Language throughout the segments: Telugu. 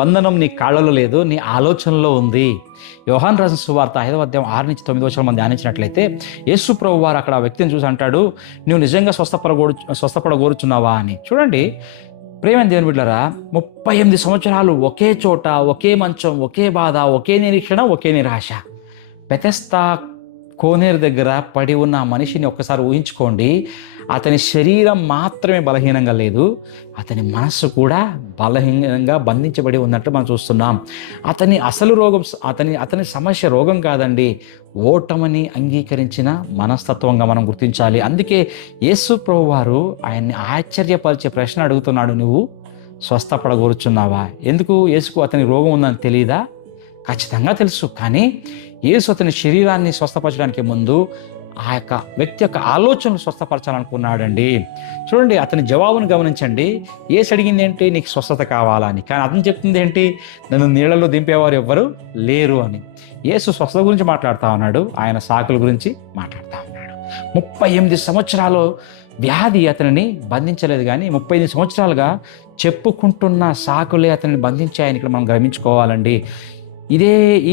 బంధనం నీ కాళ్ళలో లేదు, నీ ఆలోచనలో ఉంది. యోహాను రాసిన సువార్త 5వ అధ్యాయం 6-9 మనం ధ్యానించినట్లయితే యేసు ప్రభు వారు అక్కడ ఆ వ్యక్తిని చూసి అంటాడు, నువ్వు నిజంగా స్వస్థపడగోరుచున్నావా అని. చూడండి ప్రేమ దేవుని బిడ్డలారా, 38 సంవత్సరాలు ఒకే చోట, ఒకే మంచం, ఒకే బాధ, ఒకే నిరీక్షణ, ఒకే నిరాశ. బెతెస్దా కోనేరు దగ్గర పడి ఉన్న ఆ మనిషిని ఒక్కసారి ఊహించుకోండి. అతని శరీరం మాత్రమే బలహీనంగా లేదు, అతని మనస్సు కూడా బలహీనంగా బంధించబడి ఉన్నట్టు మనం చూస్తున్నాం. అతని అసలు రోగం అతని సమస్య రోగం కాదండి, ఓటమని అంగీకరించిన మనస్తత్వంగా మనం గుర్తించాలి. అందుకే యేసు ప్రభు వారు ఆయన్ని ఆశ్చర్యపరిచే ప్రశ్న అడుగుతున్నాడు, నువ్వు స్వస్థపడగోరుచున్నావా? ఎందుకు? యేసుకు అతని రోగం ఉందని తెలియదా? ఖచ్చితంగా తెలుసు. కానీ యేసు అతని శరీరాన్ని స్వస్థపరచడానికి ముందు ఆ యొక్క వ్యక్తి యొక్క ఆలోచనలు స్వస్థపరచాలనుకున్నాడండి. చూడండి అతని జవాబును గమనించండి. యేసు అడిగింది ఏంటి? నీకు స్వస్థత కావాలా అని. కానీ అతను చెప్తుంది ఏంటి? నన్ను నీళ్ళలో దింపేవారు ఎవ్వరు లేరు అని. యేసు స్వస్థత గురించి మాట్లాడుతూ ఉన్నాడు, ఆయన సాకుల గురించి మాట్లాడుతూ ఉన్నాడు. 38 సంవత్సరాలు వ్యాధి అతనిని బంధించలేదు, కానీ 38 సంవత్సరాలుగా చెప్పుకుంటున్న సాకులే అతనిని బంధించాయని ఇక్కడ మనం గమనించుకోవాలండి.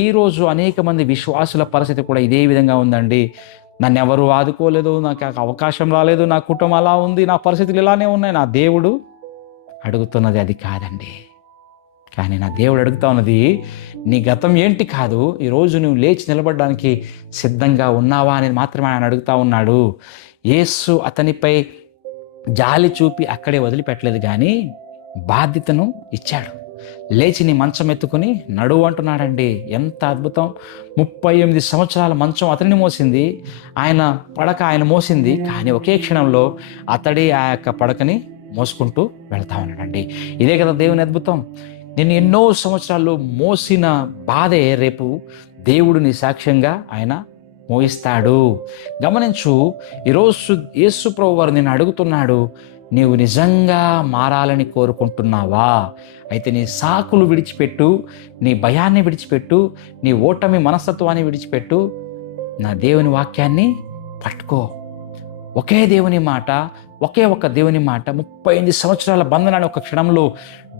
ఈరోజు అనేక మంది విశ్వాసుల పరిస్థితి కూడా ఇదే విధంగా ఉందండి. నన్ను ఎవరు ఆదుకోలేదు, నాకు అవకాశం రాలేదు, నా కుటుంబం అలా ఉంది, నా పరిస్థితులు ఇలానే ఉన్నాయి. నా దేవుడు అడుగుతున్నది అది కాదండి. కానీ నా దేవుడు అడుగుతా ఉన్నది నీ గతం ఏంటి కాదు, ఈరోజు నువ్వు లేచి నిలబడడానికి సిద్ధంగా ఉన్నావా అనేది మాత్రమే ఆయన అడుగుతూ ఉన్నాడు. యేసు అతనిపై జాలి చూపి అక్కడే వదిలిపెట్టలేదు, కానీ బాధ్యతను ఇచ్చాడు. లేచి నీ మంచం ఎత్తుకుని నడువు అంటున్నాడండి. ఎంత అద్భుతం! 38 సంవత్సరాల మంచం అతనిని మోసింది, ఆయన పడక ఆయన మోసింది, కానీ ఒకే క్షణంలో అతడి ఆ యొక్క పడకని మోసుకుంటూ వెళ్తా ఉన్నాడండి. ఇదే కదా దేవుని అద్భుతం. నేను ఎన్నో సంవత్సరాలు మోసిన బాధే రేపు దేవుడు నీ సాక్ష్యంగా ఆయన మోయిస్తాడు. గమనించు, ఈరోజు యేసు ప్రభు వారు నిన్ను అడుగుతున్నాడు, నీవు నిజంగా మారాలని కోరుకుంటున్నావా? అయితే నీ సాకులు విడిచిపెట్టు, నీ భయాన్ని విడిచిపెట్టు, నీ ఓటమి మనస్తత్వాన్ని విడిచిపెట్టు, నా దేవుని వాక్యాన్ని పట్టుకో. ఒకే దేవుని మాట, ఒకే ఒక దేవుని మాట 38 సంవత్సరాల బంధనాన్ని ఒక క్షణంలో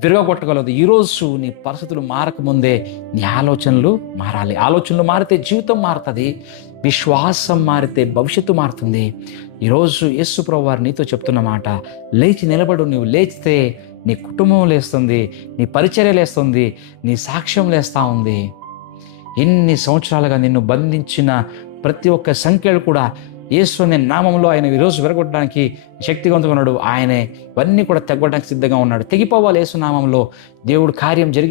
విరగొట్టగలదు. ఈరోజు నీ పరిస్థితులు మారకముందే నీ ఆలోచనలు మారాలి. ఆలోచనలు మారితే జీవితం మారుతుంది, విశ్వాసం మారితే భవిష్యత్తు మారుతుంది. ఈరోజు యేసు ప్రభు వారు నీతో చెప్తున్న మాట, లేచి నిలబడు. నువ్వు లేచితే నీ కుటుంబం లేస్తుంది, నీ పరిచర్య లేస్తుంది, నీ సాక్ష్యం లేస్తూ ఉంది. ఎన్ని సంవత్సరాలుగా నిన్ను బంధించిన ప్రతి ఒక్క సంఖ్యలు కూడా యేసు అనే నామంలో ఆయన ఈరోజు విరగొట్టడానికి శక్తివంతంగా ఉన్నాడు. ఆయనే ఇవన్నీ కూడా తెగొట్టడానికి సిద్ధంగా ఉన్నాడు. తెగిపోవాలి యేసు నామంలో. దేవుడు కార్యం జరిగి